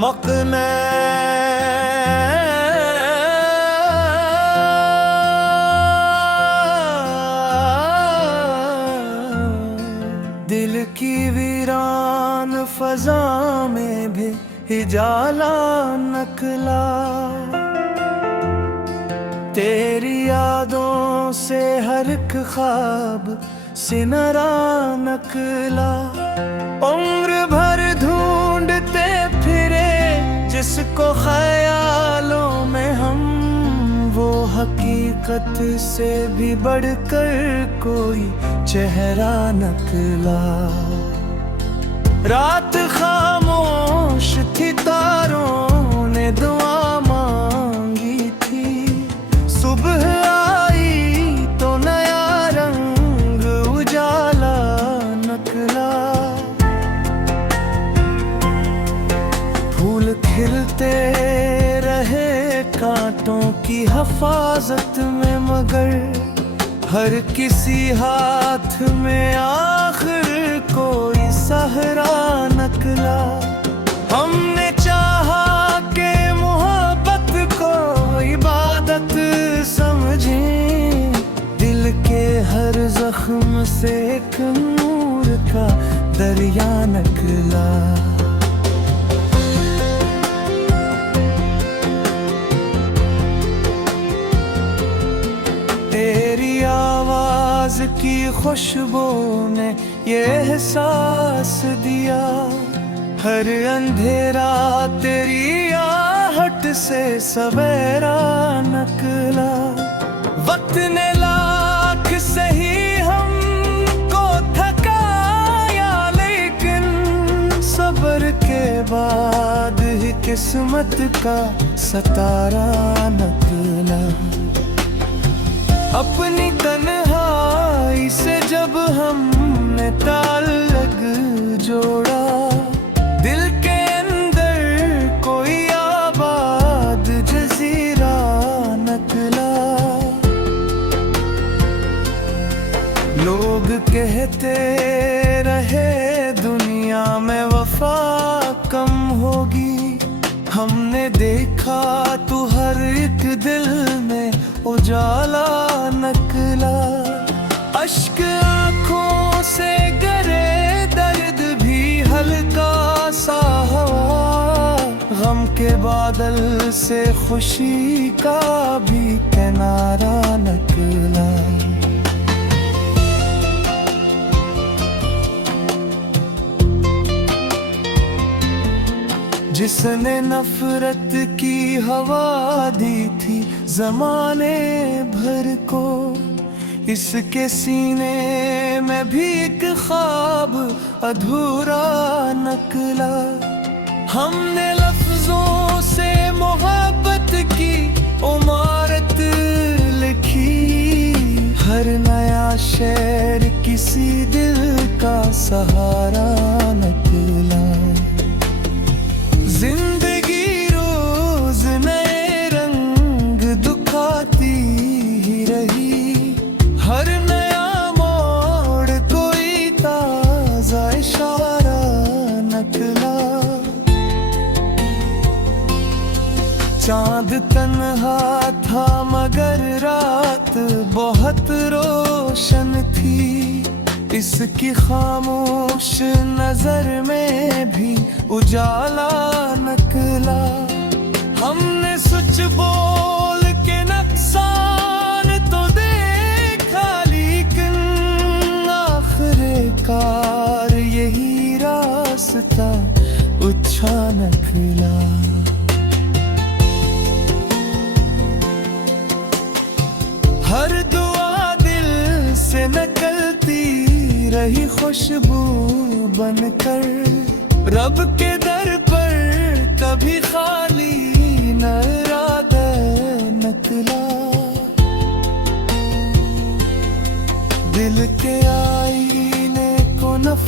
मकने दिल की वीरान फजा में भी हिजाला नकला। तेरी यादों से हर एक ख्वाब सिनरा नकला। उम्र भर ढूंढते फिरे जिसको ख्यालों में हम, वो हकीकत से भी बढ़कर कोई चेहरा नकला। रात खामोश थी, तारों ने दुआ मांगी थी। सुबह आई तो नया रंग उजाला नकला। फूल खिलते रहे कांटों की हिफाजत में, मगर हर किसी हाथ में आखिर कोई सहरा नकला। हमने चाहा कि मोहब्बत को इबादत समझें, दिल के हर जख्म से एक नूर का दरिया नकला। की खुशबू ने ये एहसास दिया, हर अंधेरा तेरी आहट से सवेरा नकला। वक्त ने लाख सही हमको थकाया, लेकिन सब्र के बाद ही किस्मत का सतारा नकला। अपनी तन्हाई से जब हमने ताल्लुक जोड़ा, दिल के अंदर कोई आबाद जजीरा नकला। लोग कहते रहे दुनिया में वफा कम होगी, हमने देखा तू हर एक दिल में उजाला नकला। अश्क आँखों से गिरे, दर्द भी हल्का सा हुआ। गम के बादल से खुशी का भी किनारा नकला। जिसने नफरत की हवा दी थी ज़माने भर को, इसके सीने में भी एक ख्वाब अधूरा नकला। हमने लफ्जों से मोहब्बत की इमारत लिखी, हर नया शेर किसी दिल का सहारा नकला। जिंदगी रोज नए रंग दिखाती ही रही, हर नया मोड़ कोई ताजा इशारा नकला। चांद तन्हा था मगर रात बहुत रोशन थी, इसकी खामोश नजर में भी उजाला नकला। हमने सच बोल के नुकसान तो देखा, लेकिन आखिरकार यही रास्ता अच्छा नकला। हर दुआ दिल से निकलती रही खुशबू बनकर, रब के दर पर कभी खाली न इरादा नकला।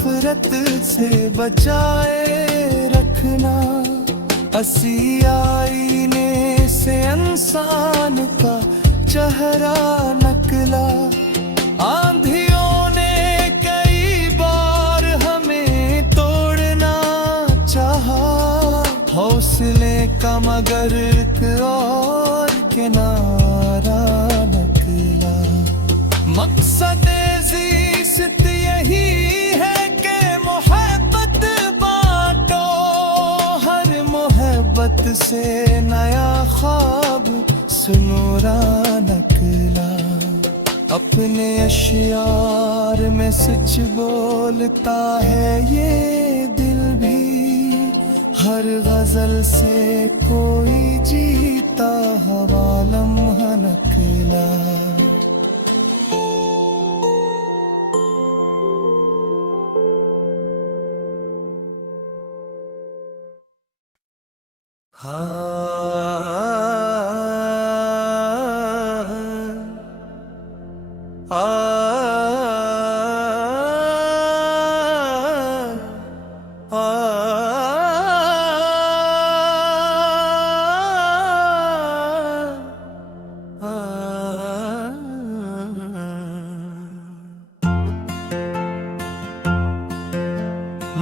नफरत से बचाए रखना। हंसी आईने से इंसान का चेहरा नकला। आंधियों ने कई बार हमें तोड़ना चाहा, हौसले का मगर एक और किनारा नकला। मकसद ज़िस्त यही है कि मोहब्बत बांटो, हर मोहब्बत से नया ख्वाब सुनूरा नकला। अपने अशियार में सच बोलता है ये दिल भी, हर गजल से कोई जीता हुआ लम्हा नकला।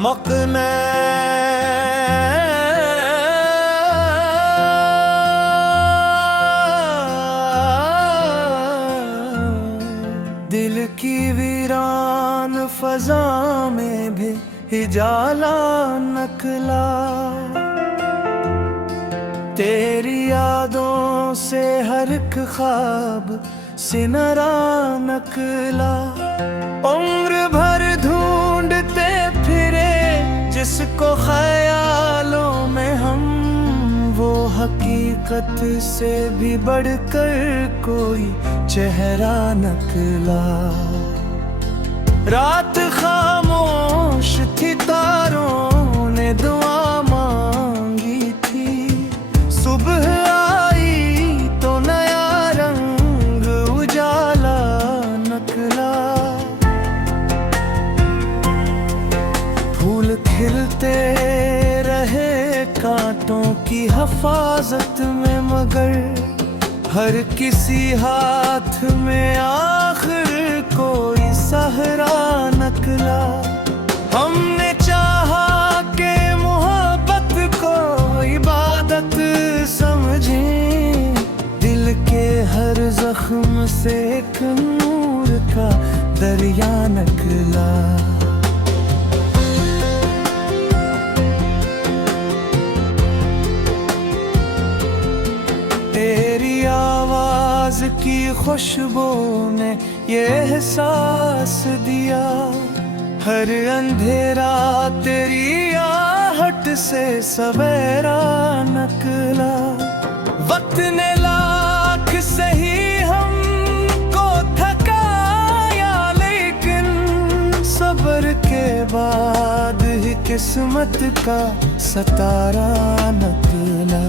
मकने दिल की वीरान फजा में भी हिजाला नकला। तेरी यादों से हर एक ख्वाब सिनरा नकला। उम्र भर ढूंढते फिरे जिसको ख्यालों में हम, वो हकीकत से भी बढ़कर कोई चेहरा नकला। रात खामोश थी, तारों ने दुआ मांगी थी। सुबह आई तो नया रंग उजाला नकला। फूल खिलते रहे कांटों की हिफाजत में, मगर हर किसी हाथ में आखिर कोई सहारा नकला। हमने चाहा कि मोहब्बत को इबादत समझें, दिल के हर जख्म से एक नूर का दरिया नकला। तेरी आवाज की खुशबू ने ये एहसास दिया, हर अंधेरा तेरी आहट से सवेरा नकला। वक्त ने लाख सही हमको थकाया, लेकिन सब्र के बाद ही किस्मत का सतारा नकला।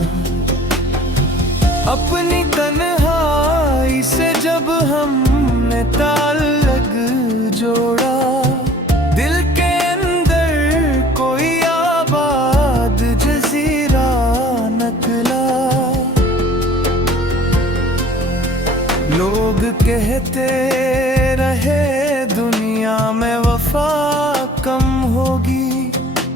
अपनी तन्हाई से जब हमने ताल्लुक जोड़ा, दिल के अंदर कोई आबाद जजीरा नकला। लोग कहते रहे दुनिया में वफा कम होगी,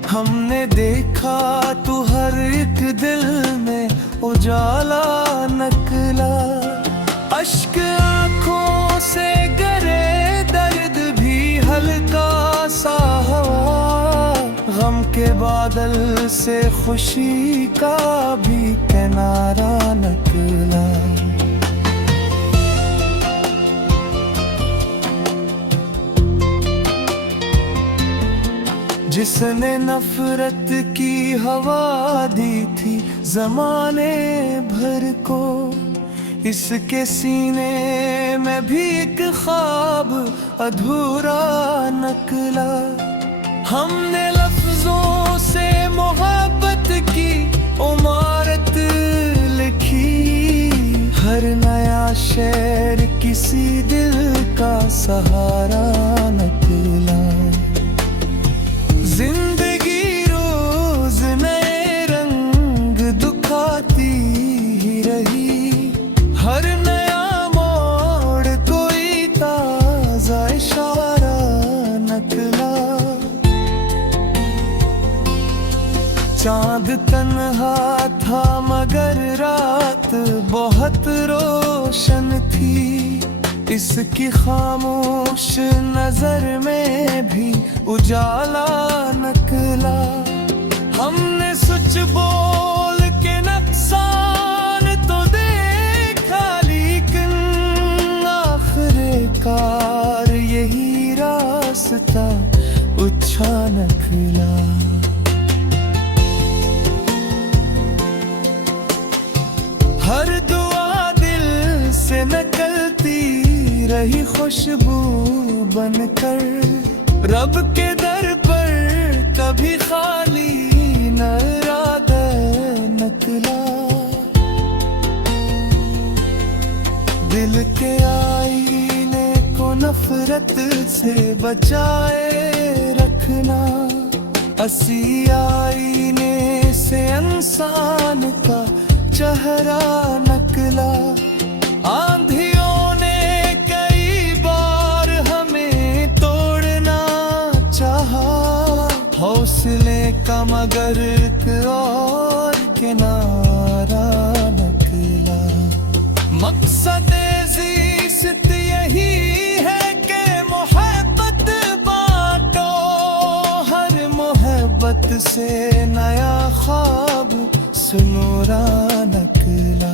हमने देखा तू हर एक दिल में उजाला नकला। अश्क आँखों से गिरे, दर्द भी हल्का सा हुआ, गम के बादल से खुशी का भी किनारा नकला। जिसने नफरत की हवा दी थी जमाने भर को, इसके सीने में भी एक ख्वाब अधूरा नकला। हमने लफ्जों से मोहब्बत की इमारत लिखी, हर नया शेर किसी दिल का सहारा नकला। जिंदगी रोज नए रंग दिखाती ही रही, हर नया मोड़ कोई ताजा इशारा नकला। चांद तन्हा था मगर रात बहुत रोशन थी, इसकी खामोश नजर में भी उजाला निकला। हमने सच बोल के नुकसान तो देखा, लेकिन आखिरकार यही रास्ता अच्छा निकला। हर दुआ दिल से निकलती रही खुशबू बनकर, रब के दर पर कभी खाली न इरादा निकला। दिल के आईने को नफरत से बचाए रखना, असी आईने से इंसान का चेहरा नकला। आंधियों ने कई बार हमें तोड़ना चाहा, हौसले का मगर एक और किनारा नकला। मकसद ज़िस्त यही है कि मोहब्बत बांटो, हर मोहब्बत से नया ख्वाब सुनूरा नकला।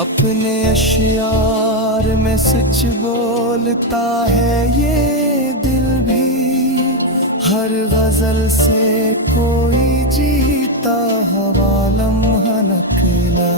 अपने अशियार में सच बोलता है ये दिल भी, हर गजल से कोई जीता हवा लम्हा नकला।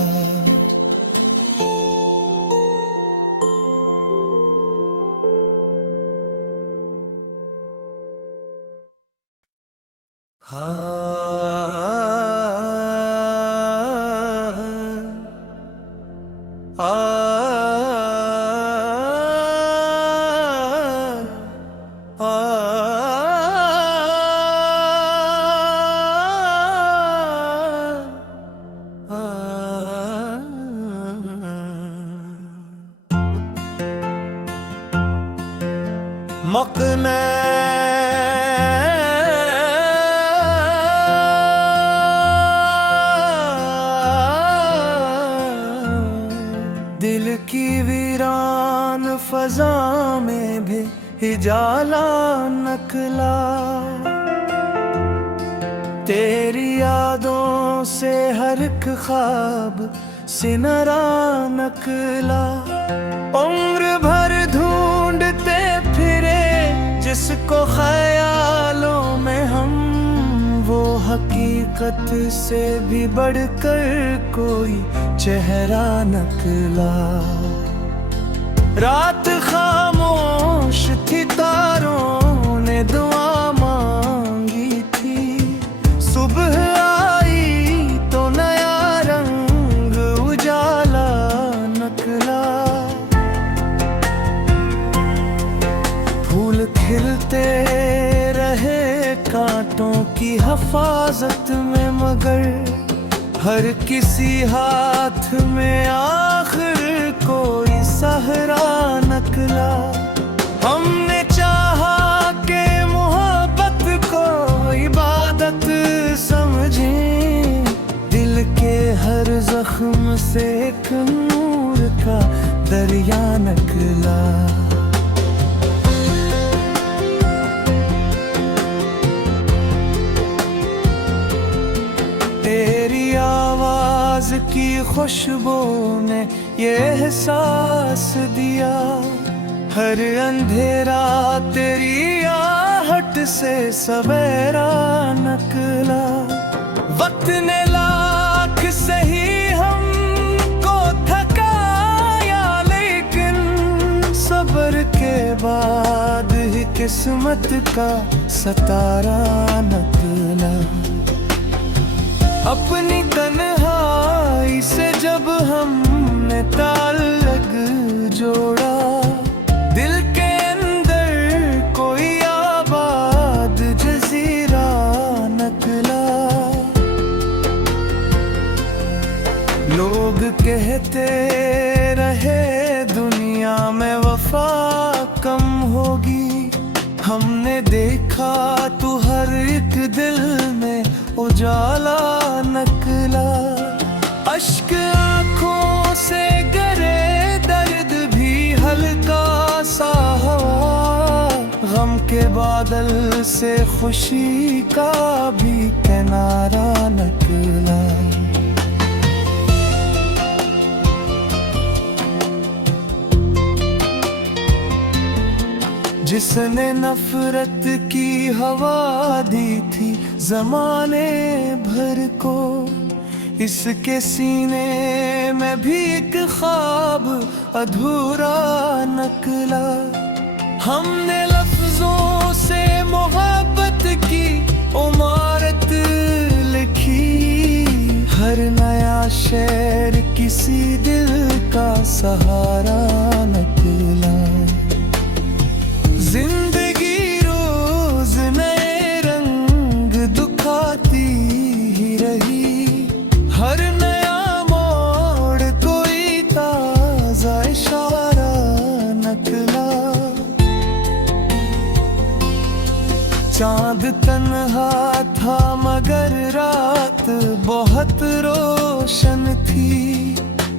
मकने दिल की वीरान फजा में भी हिजाला नकला। तेरी यादों से हर एक ख्वाब सिनरा नकला। उम्र भर ढूंढते फिरे जिसको ख्यालों में हम, वो हकीकत से भी बढ़कर कोई चेहरा नकला। रात खामोश थी, तारों ने दुआ मांगी थी, सुबह आई तो नया रंग उजाला नकला। फूल खिलते रहे कांटों की हिफाजत में, मगर हर किसी हाथ में आखिर कोई सहरा नकला। हमने चाहा कि मोहब्बत को इबादत समझें, दिल के हर जख्म से एक नूर का दरिया नकला। तेरी आवाज की खुशबू ने ये एहसास दिया, हर अंधेरा तेरी आहट से सवेरा नकला। वक्त ने लाख सही हमको थकाया, लेकिन सब्र के बाद ही किस्मत का सतारा नकला। अपनी तन्हाई से जब हमने ताल्लुक जोड़ा, दिल के अंदर कोई आबाद जजीरा कहते रहे दुनिया में वफा कम होगी, हमने देखा तू हर एक दिल में उजाला निकला। अश्क आँखों से गिरे, दर्द भी हल्का सा हुआ, गम के बादल से खुशी का भी किनारा निकला। जिसने नफरत की हवा दी थी जमाने भर को, इसके सीने में भी एक ख्वाब अधूरा निकला। हमने लफ्जों से मोहब्बत की इमारत लिखी, हर नया शेर किसी दिल का सहारा निकला। जिंदगी रोज नए रंग दिखाती ही रही, हर नया मोड़ कोई ताजा इशारा निकला। चांद तन्हा था मगर रात बहुत रोशन थी,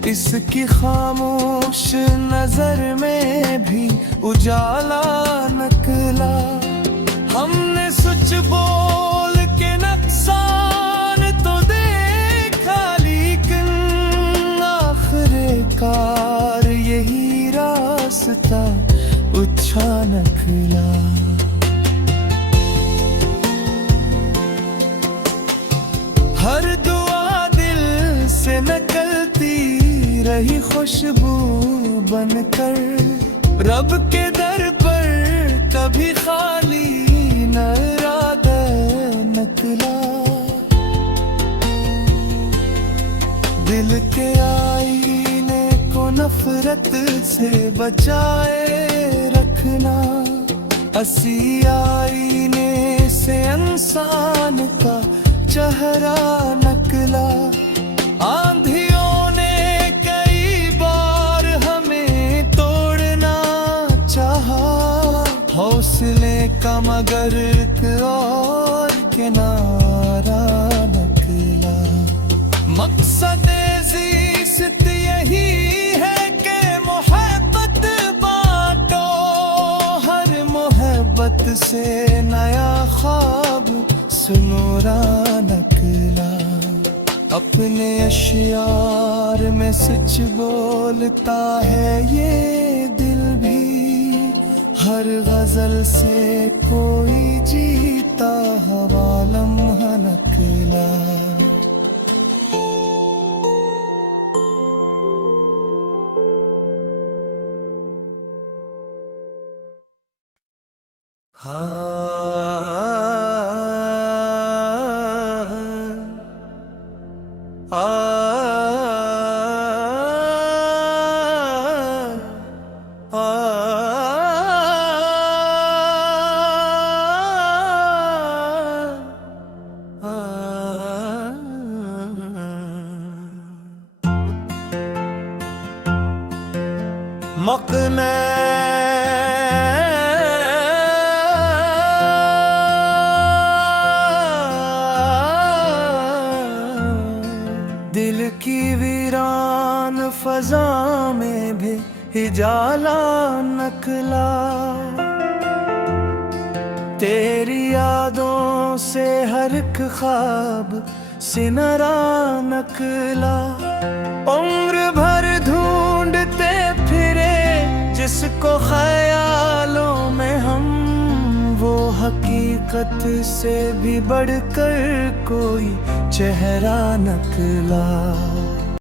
इसकी खामोश नजर में भी उजाला निकला। हमने सच बोल के नुकसान तो देखा, लेकिन आखिरकार यही रास्ता अच्छा निकला। हर दुआ दिल से निकलती रही खुशबू बनकर, रब के दर पर कभी खाली न इरादा निकला। दिल के आईने को नफरत से बचाए रखना, असी आईने से इंसान का चेहरा निकला। आंधियों ने कई बार हमें तोड़ना चाहा, हौसले का मगर एक और किनारा निकला। मकसद ज़िस्त यही है कि मोहब्बत बांटो, हर मोहब्बत से नया ख्वाब सुनूरा निकला। अपने अशियार में सच बोलता है ये दिल भी, हर गजल से कोई जीता हुआ लम्हा निकला। मकने दिल की वीरान फजा में भी हिजाला निकला। तेरी यादों से हर एक ख्वाब सिनरा निकला। उम्र भर ढूंढते फिरे जिसको ख्यालों में हम, वो हकीकत से भी बढ़कर कोई चेहरा निकला।